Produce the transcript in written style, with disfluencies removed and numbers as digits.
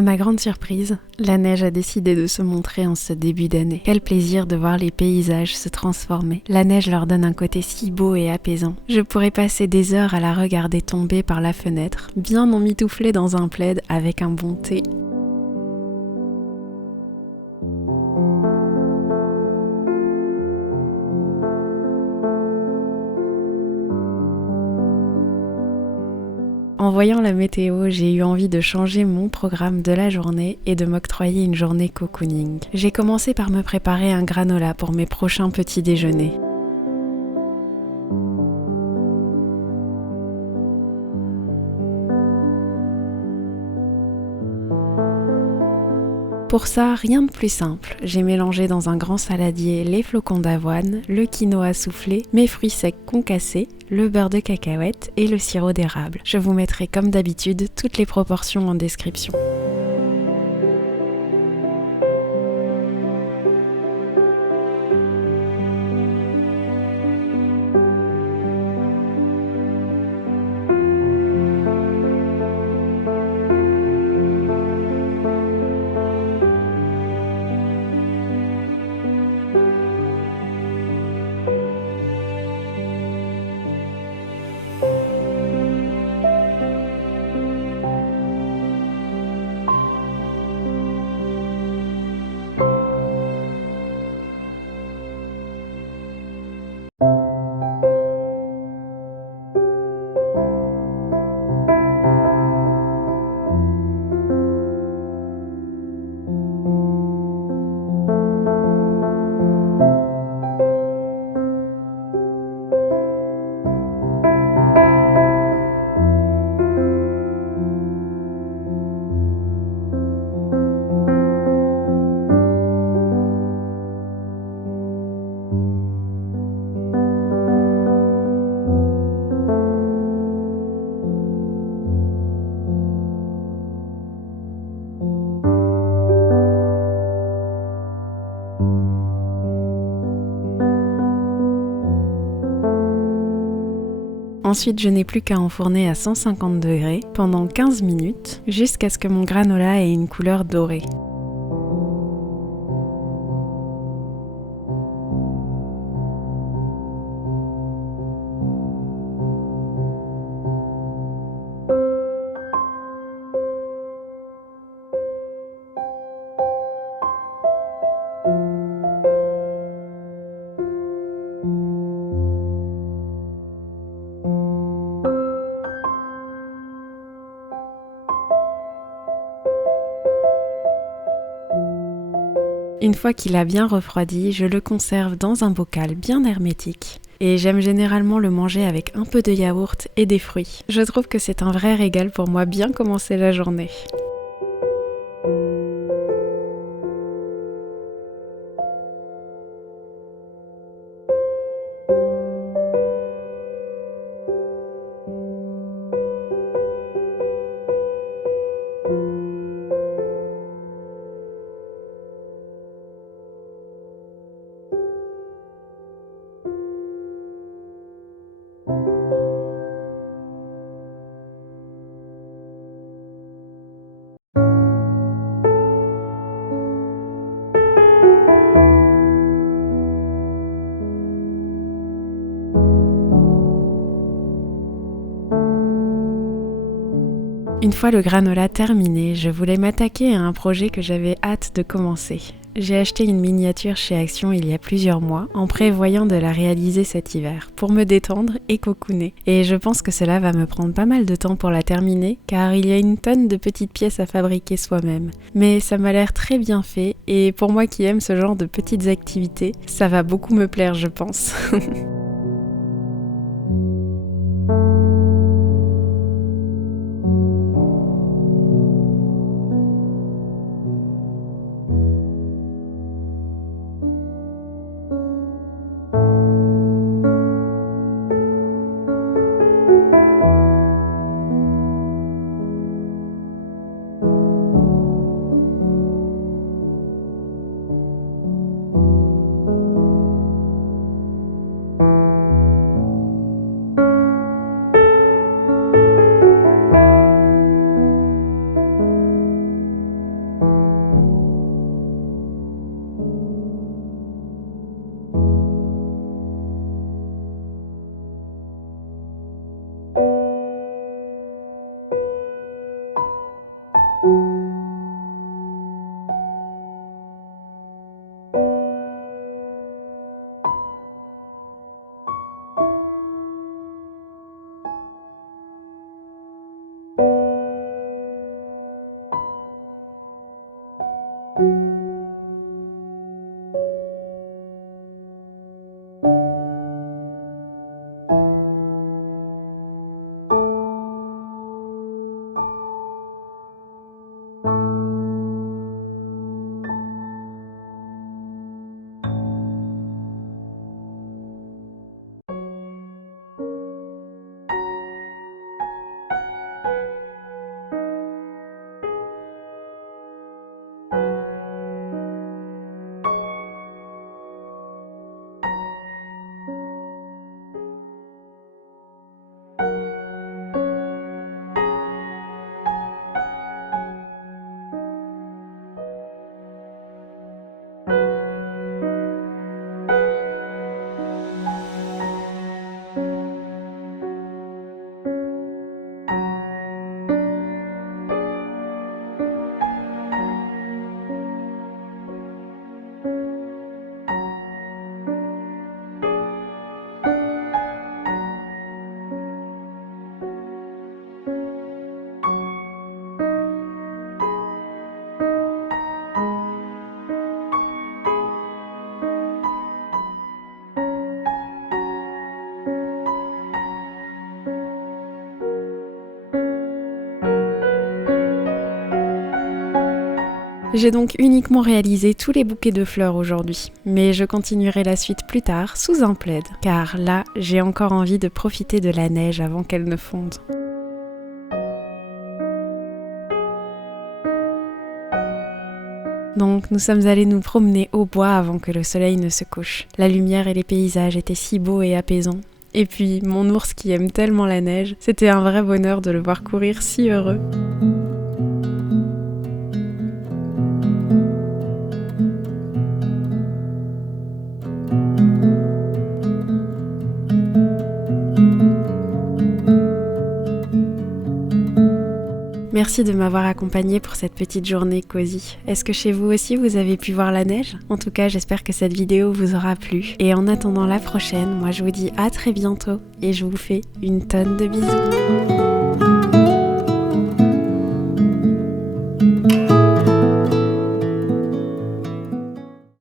À ma grande surprise, la neige a décidé de se montrer en ce début d'année. Quel plaisir de voir les paysages se transformer. La neige leur donne un côté si beau et apaisant. Je pourrais passer des heures à la regarder tomber par la fenêtre, bien emmitouflée dans un plaid avec un bon thé. En voyant la météo, j'ai eu envie de changer mon programme de la journée et de m'octroyer une journée cocooning. J'ai commencé par me préparer un granola pour mes prochains petits déjeuners. Pour ça, rien de plus simple. J'ai mélangé dans un grand saladier les flocons d'avoine, le quinoa soufflé, mes fruits secs concassés, le beurre de cacahuète et le sirop d'érable. Je vous mettrai comme d'habitude toutes les proportions en description. Ensuite, je n'ai plus qu'à enfourner à 150 degrés pendant 15 minutes jusqu'à ce que mon granola ait une couleur dorée. Une fois qu'il a bien refroidi, je le conserve dans un bocal bien hermétique. Et j'aime généralement le manger avec un peu de yaourt et des fruits. Je trouve que c'est un vrai régal pour moi bien commencer la journée. Une fois le granola terminé, je voulais m'attaquer à un projet que j'avais hâte de commencer. J'ai acheté une miniature chez Action il y a plusieurs mois en prévoyant de la réaliser cet hiver pour me détendre et cocooner. Et je pense que cela va me prendre pas mal de temps pour la terminer car il y a une tonne de petites pièces à fabriquer soi-même. Mais ça m'a l'air très bien fait et pour moi qui aime ce genre de petites activités, ça va beaucoup me plaire je pense. J'ai donc uniquement réalisé tous les bouquets de fleurs aujourd'hui, mais je continuerai la suite plus tard sous un plaid, car là, j'ai encore envie de profiter de la neige avant qu'elle ne fonde. Donc nous sommes allés nous promener au bois avant que le soleil ne se couche. La lumière et les paysages étaient si beaux et apaisants. Et puis mon ours qui aime tellement la neige, c'était un vrai bonheur de le voir courir si heureux. Merci de m'avoir accompagnée pour cette petite journée cosy. Est-ce que chez vous aussi vous avez pu voir la neige? En tout cas, j'espère que cette vidéo vous aura plu. Et en attendant la prochaine, moi je vous dis à très bientôt et je vous fais une tonne de bisous.